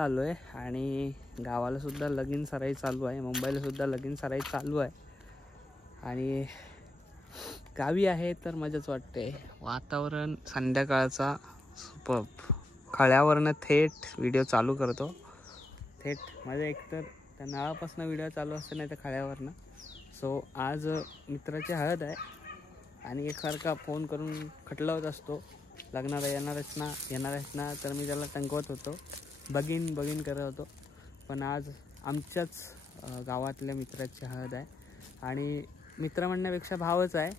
हळदीला आलो आहे आणि गावाला सुद्धा लगीन सराई चालू आहे, मुंबईला सुद्धा लगीन सराई चालू आहे आणि गावी आहे तर मजाच वाटते. वातावरण संध्याकाळचा सुपर्ब. खळ्यावरनं थेट व्हिडिओ चालू करतो. थेट माझ्या एकतर त्या नळापासून व्हिडिओ चालू असते नाही तर खळ्यावरनं. सो आज मित्राची हळद आहे आणि एकसारखा फोन करून खटलवत असतो, लग्नाला येणार आहेस ना. तर मी त्याला टंकवत होतो, बघीन करत होतो. पण आज आमच्याच गावातल्या मित्राची हळद आहे आणि मित्र म्हणण्यापेक्षा भावच आहे.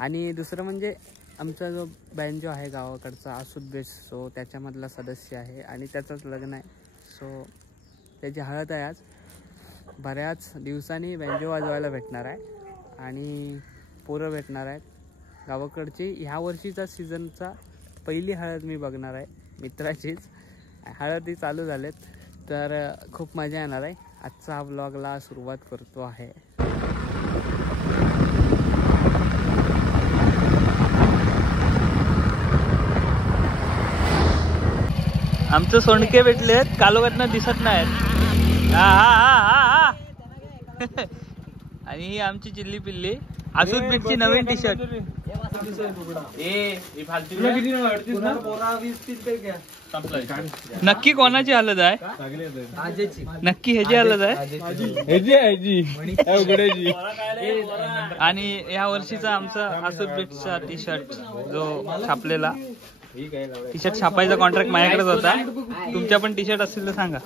आणि दुसरं म्हणजे आमचा जो बँजो आहे गावाकडचा आसुद बेस, सो त्याच्यामधला सदस्य आहे आणि त्याचंच लग्न आहे. सो त्याची हळद आहे आज. बऱ्याच दिवसांनी बँजो वाजवायला भेटणार आहे आणि पोरं भेटणार आहेत गावाकडची. ह्या वर्षीचा सीझनचा पहिली हळद मी बघणार आहे मित्राचीच. हळदी चालू झालेत तर खूप मजा येणार आहे. आजचा हा व्लॉगला सुरुवात करतो आहे. आमचं सोंडके भेटलेत, कालोगातनं दिसत नाहीत. हा आणि ही आमची चिल्ली पिल्ली आसूद बीटची नवीन टी शर्ट. नक्की कोणाची हलद आहे? नक्की ह्याची हलद आहे. आणि या वर्षीचा आमचा आसूद बीटचा टी शर्ट जो छापलेला टी शर्ट छापायचा कॉन्ट्रॅक्ट माझ्याकडेच होता. तुमच्या पण टी शर्ट असतील तर सांगा.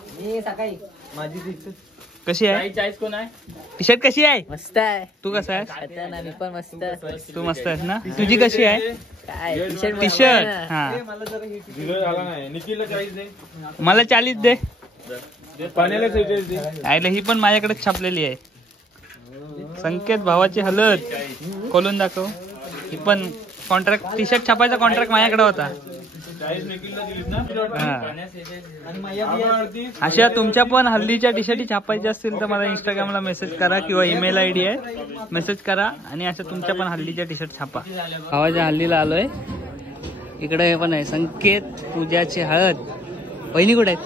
कशी आहे टी शर्ट? कशी आहे? मस्त आहे. तू कसा आहेस? मी पण मस्त. तू मस्त आहेस ना? तुझी कशी आहे टी शर्ट? हा मला 40 दे. आयला ही पण माझ्याकडेच छापलेली आहे. संकेत भावाची हलद खोलून दाखव. ही पण कॉन्ट्रॅक्ट टी शर्ट छापायचा कॉन्ट्रॅक्ट माझ्याकडे होता. अशा तुमच्या पण हल्दीच्या टी शर्टी छापायच्या असतील तर मला इंस्टाग्रामला मेसेज करा किंवा ईमेल आयडी आहे, मेसेज करा आणि अशा तुमच्या पण हल्दीच्या टी शर्ट छापा. भावाच्या हल्दीला आलोय. इकडे पण आहे संकेत पूजाची हळद. वहिनी कुठे आहेत?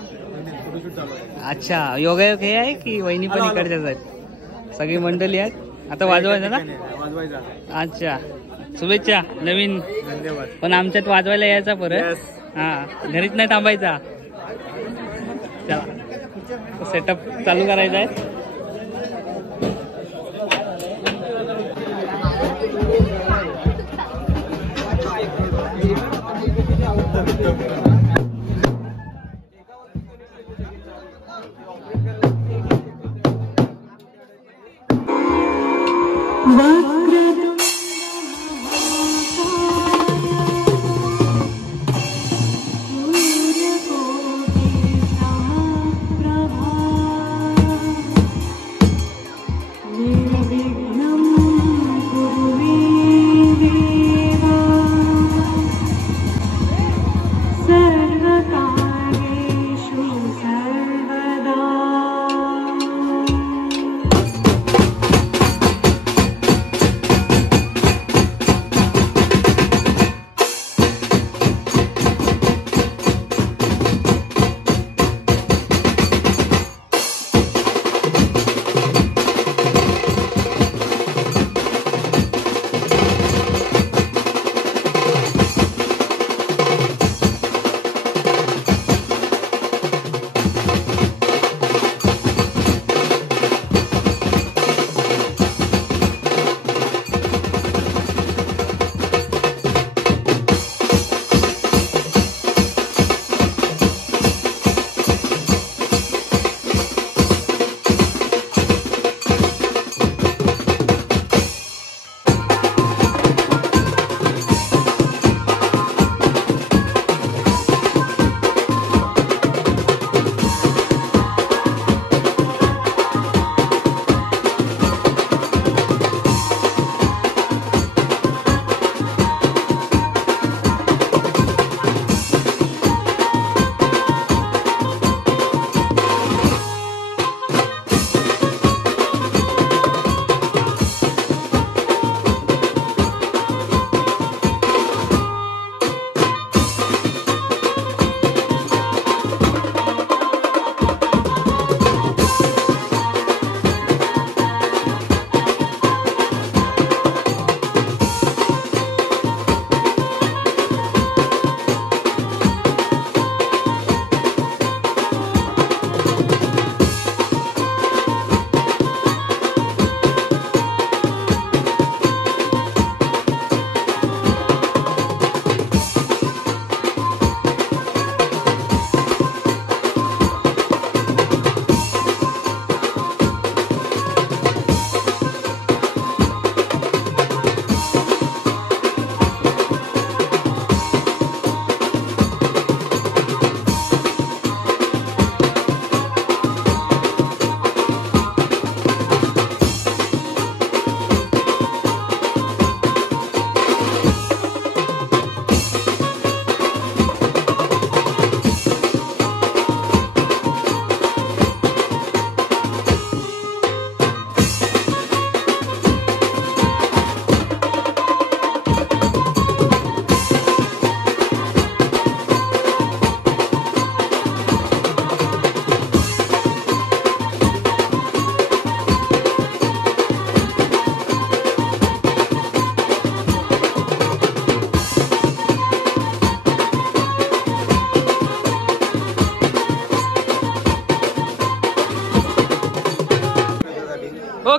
अच्छा, योगायोग हे आहे की वहिनी पण इकडच्याच आहेत? सगळी मंडळी आहेत. आता वाजवायचं ना? अच्छा, शुभेच्छा नवीन. पण आमच्यात वाजवायला यायचा परत. हा, घरीच नाही थांबायचा. चला सेटअप चालू करायचा आहे.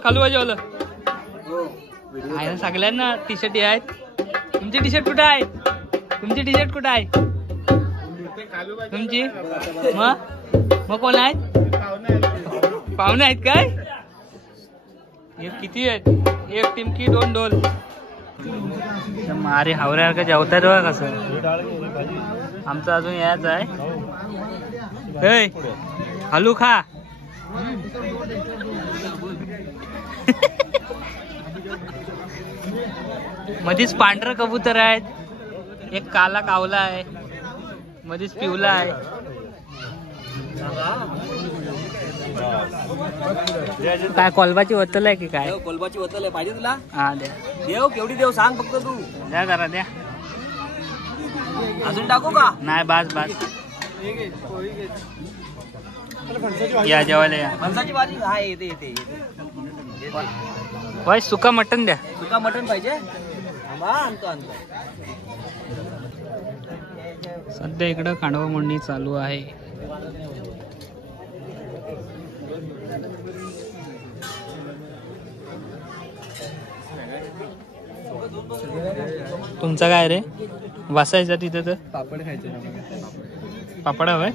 खालू वाजवलं आहे ना सगळ्यांना टी शर्ट आहेत. तुमची टी शर्ट कुठं आहे? तुमची टी शर्ट कुठं आहे? तुमची मग कोण आहेत? पाहुणे आहेत काय? हे किती आहेत? एक टिमकी 2 ढोल. अरे हावऱ्यासारखं जेवतात बघा कसं. आमचं अजून याच आहे. हलू खा. मधीच पांढरं कबूतर आहेत. एक काला कावला आहे. मधीच पिवला आहे. काय कोलबाची वतल आहे की काय? कोलबाची वतल आहे. पाहिजे तुला? हा द्या. देव केवढी देव सांग फक्त तू. द्या जरा द्या. अजून टाकू का? नाही बास बास. या जेवायला या. फणसाची भाजी हा येते येते. वाय सुका मटन द्या. सुका मटन पाहिजे? आणतो. सध्या इकडं खांडवा मंडी चालू आहे. तुमचं काय रे? वासायचा तिथं तर पापड खायचे. पापड हवाय.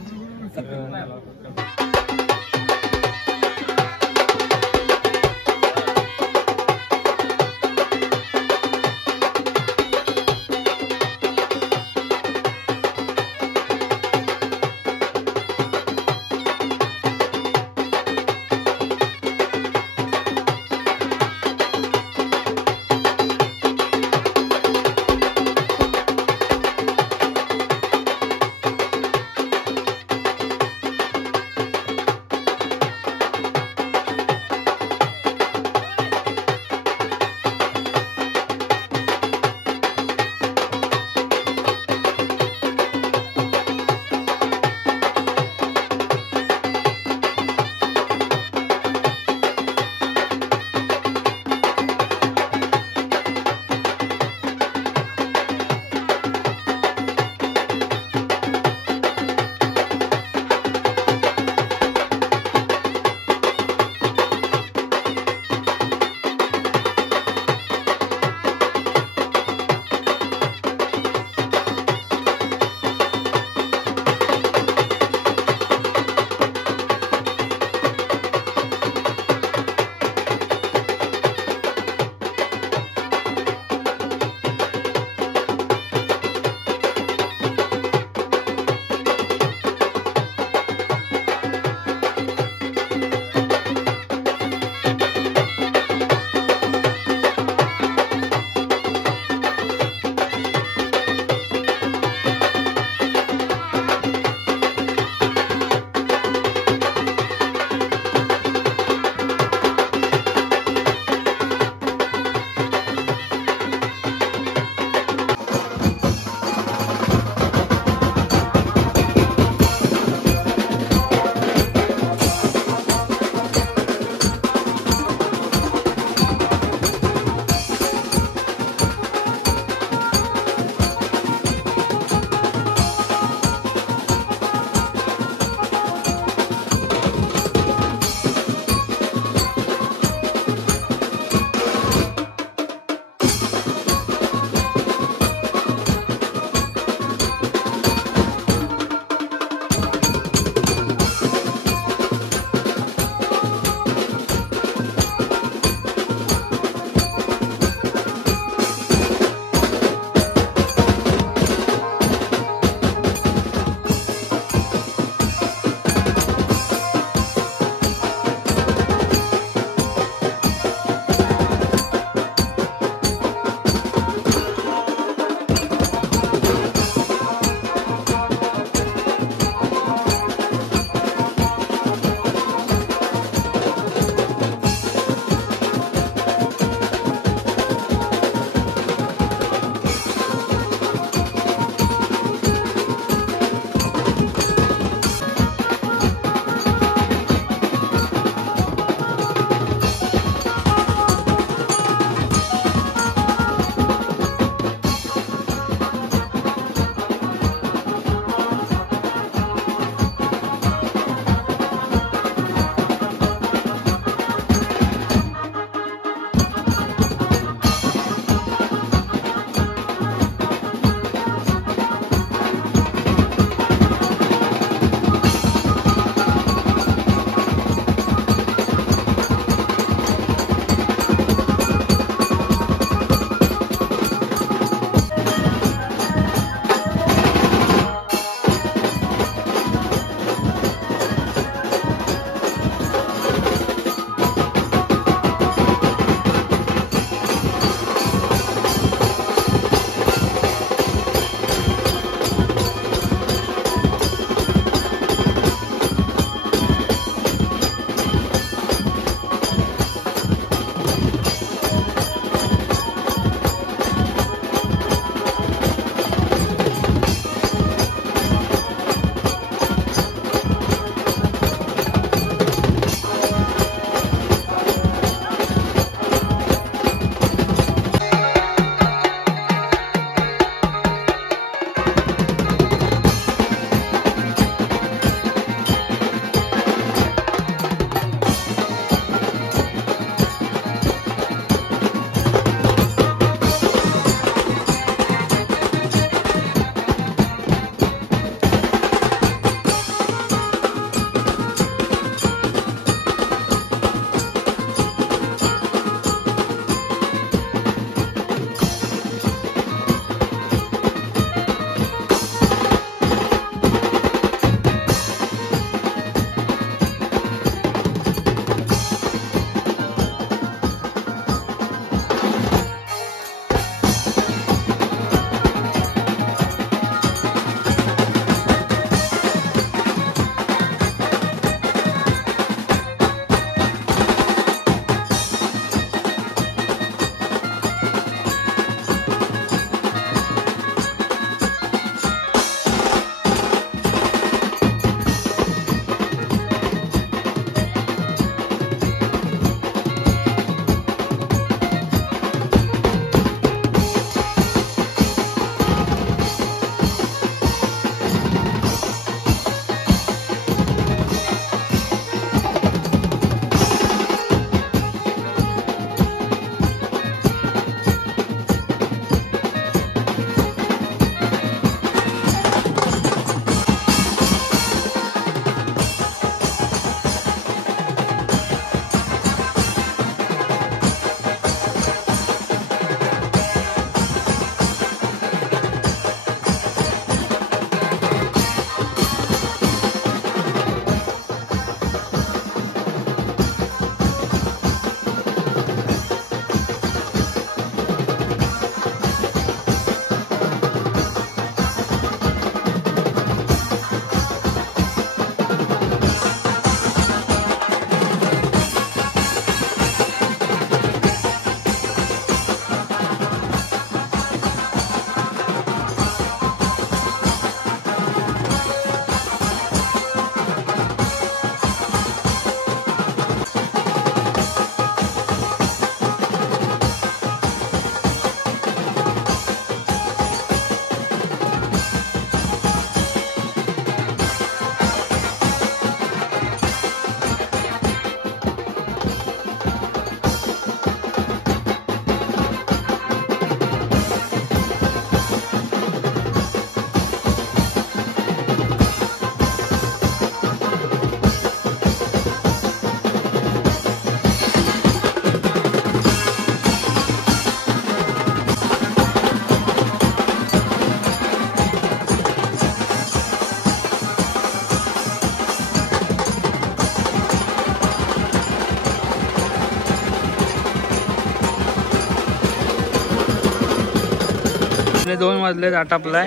आणि 2 वाजले आटापलाय.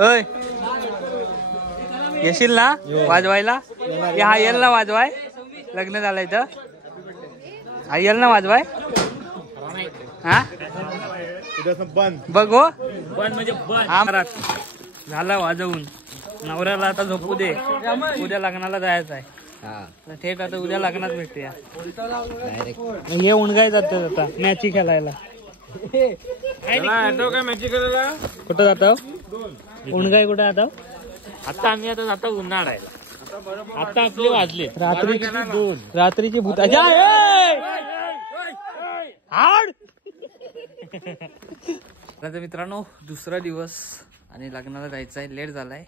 अय येशील ना वाजवायला? हा येल ना वाजवाय? लग्न झालंय तर हा येल ना वाजवाय? हा बघ हो झाला वाजवून. नवऱ्याला आता झोपू दे, उद्या लग्नाला जायचं आहे. थेट आता उद्या लग्नात भेटूया. हे उणगाय जातात आता मॅची खेळायला. कुठं जातो उणगाय? कुठं जातो आता? आम्ही आता जातो उन्हाळ्याला. आता आपले वाजले रात्रीची भूत. आता मित्रांनो दुसरा दिवस आणि लग्नाला जायचं आहे. लेट झालाय,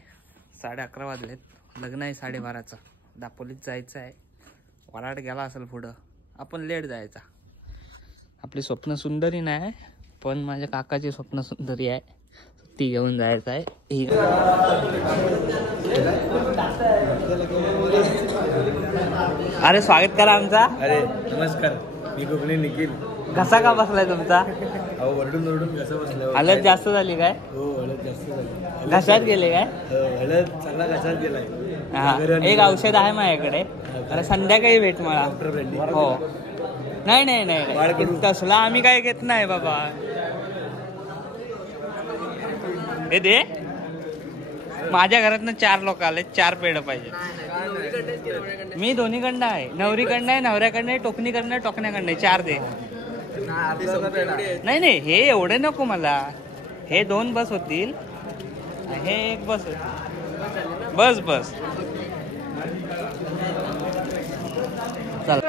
11:30 वाजलेत. लग्न आहे 12:30चं. दापोलीत जायचं आहे. वराड गेला असेल पुढं, आपण लेट जायचा. आपली स्वप्न सुंदरी नाही पण माझ्या काकाची स्वप्न सुंदरी आहे, ती घेऊन जायचं आहे. अरे स्वागत करा आमचा. अरे नमस्कार, मी कोकणी निखिल. घसा का बसलाय तुमचा? अहो वरडून वरडून कसं बसलं. हलत जास्त झाली काय? हो हळद जास्त झाली. घशात गेले काय? हळद चांगला घशात गेलाय. हा एक औषध आहे माझ्याकडे, अरे संध्याकाळी भेट मला. हो नाही नाही नाही तसला आम्ही काय घेत नाही बाबा. हे दे. माझ्या घरातनं 4 लोक आले, 4 पेढं पाहिजे. मी दोन्हीकडनं आहे, नवरीकडनं आहे, नवऱ्याकडनं आहे, टोकणीकडनं आहे, टोकण्याकडनं आहे. 4 दे. नाही नाही हे एवढे नको मला. हे 2 बस होतील, हे 1 बस होतील. बस बस चल.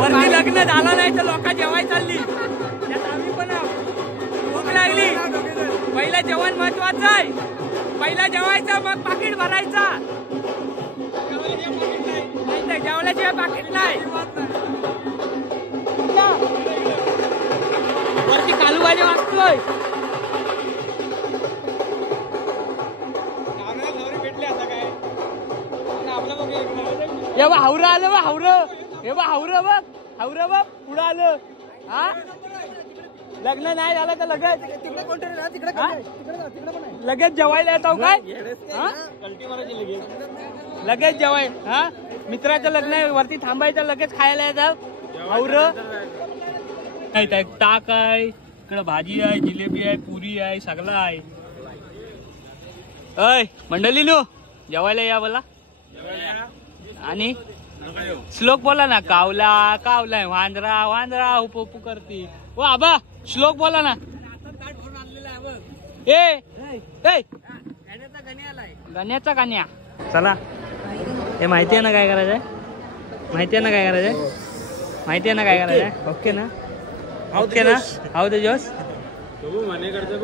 वरती लग्न झालं नाही तर लोक जेवाय चालली, त्यात आम्ही पण भूक लागली. पहिलं जेवण महत्वाचं आहे. पहिला जेवायचं मग पाकिट भरायचा. जेवल्याशिवाय पाकिट नाही. वरती कालूबाजी वाजतोय. हे बा हावरं आलं बा हावरं. हे बा हावरं बघ, हावरं बघ पुढं आलं. हा लग्न नाही झालं तर लगेच लगेच जेवायला येतो काय? लगेच जेवाय. हा मित्राचं लग्न आहे, वरती थांबायचं, लगेच खायला येतं. हावरं ताक आहे, इकडं भाजी आहे, जिलेबी आहे, पुरी आहे, सगळं आहे. अय मंडळी नो जेवायला या बोला. आणि श्लोक बोला ना. कावला कावलाय, वांद्रा वांद्रा उपू करती. ओ आबा श्लोक बोला ना. ए गाण्याचा गाण्या. चला हे माहिती आहे ना काय करायचंय? माहिती आहे ना काय करायचंय? माहिती आहे ना काय करायचंय? ओके ना? ओके ना? हाऊ द जोश माने करतो.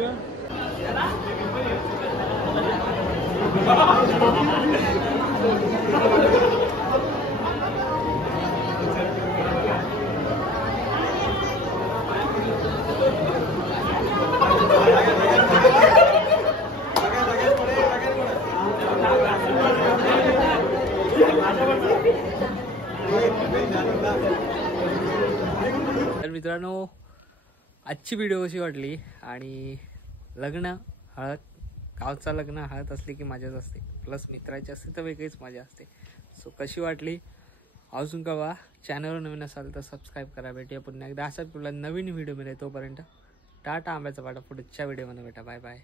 तर मित्रांनो आजची व्हिडिओ कशी वाटली? आणि लग्न हळद, गावचा लग्न हळद असली की मजाच असते, प्लस मित्राची असते तर वेगळीच मजा असते. सो कशी वाटली अजून कळवा. चॅनलवर नवीन असाल तर सबस्क्राईब करा. भेटूया पुन्हा एकदा असाच तुला नवीन व्हिडिओ मिळेल. तोपर्यंत टाटा आंब्याचा वाटा. पुढच्या व्हिडिओमध्ये भेटा. Bye bye.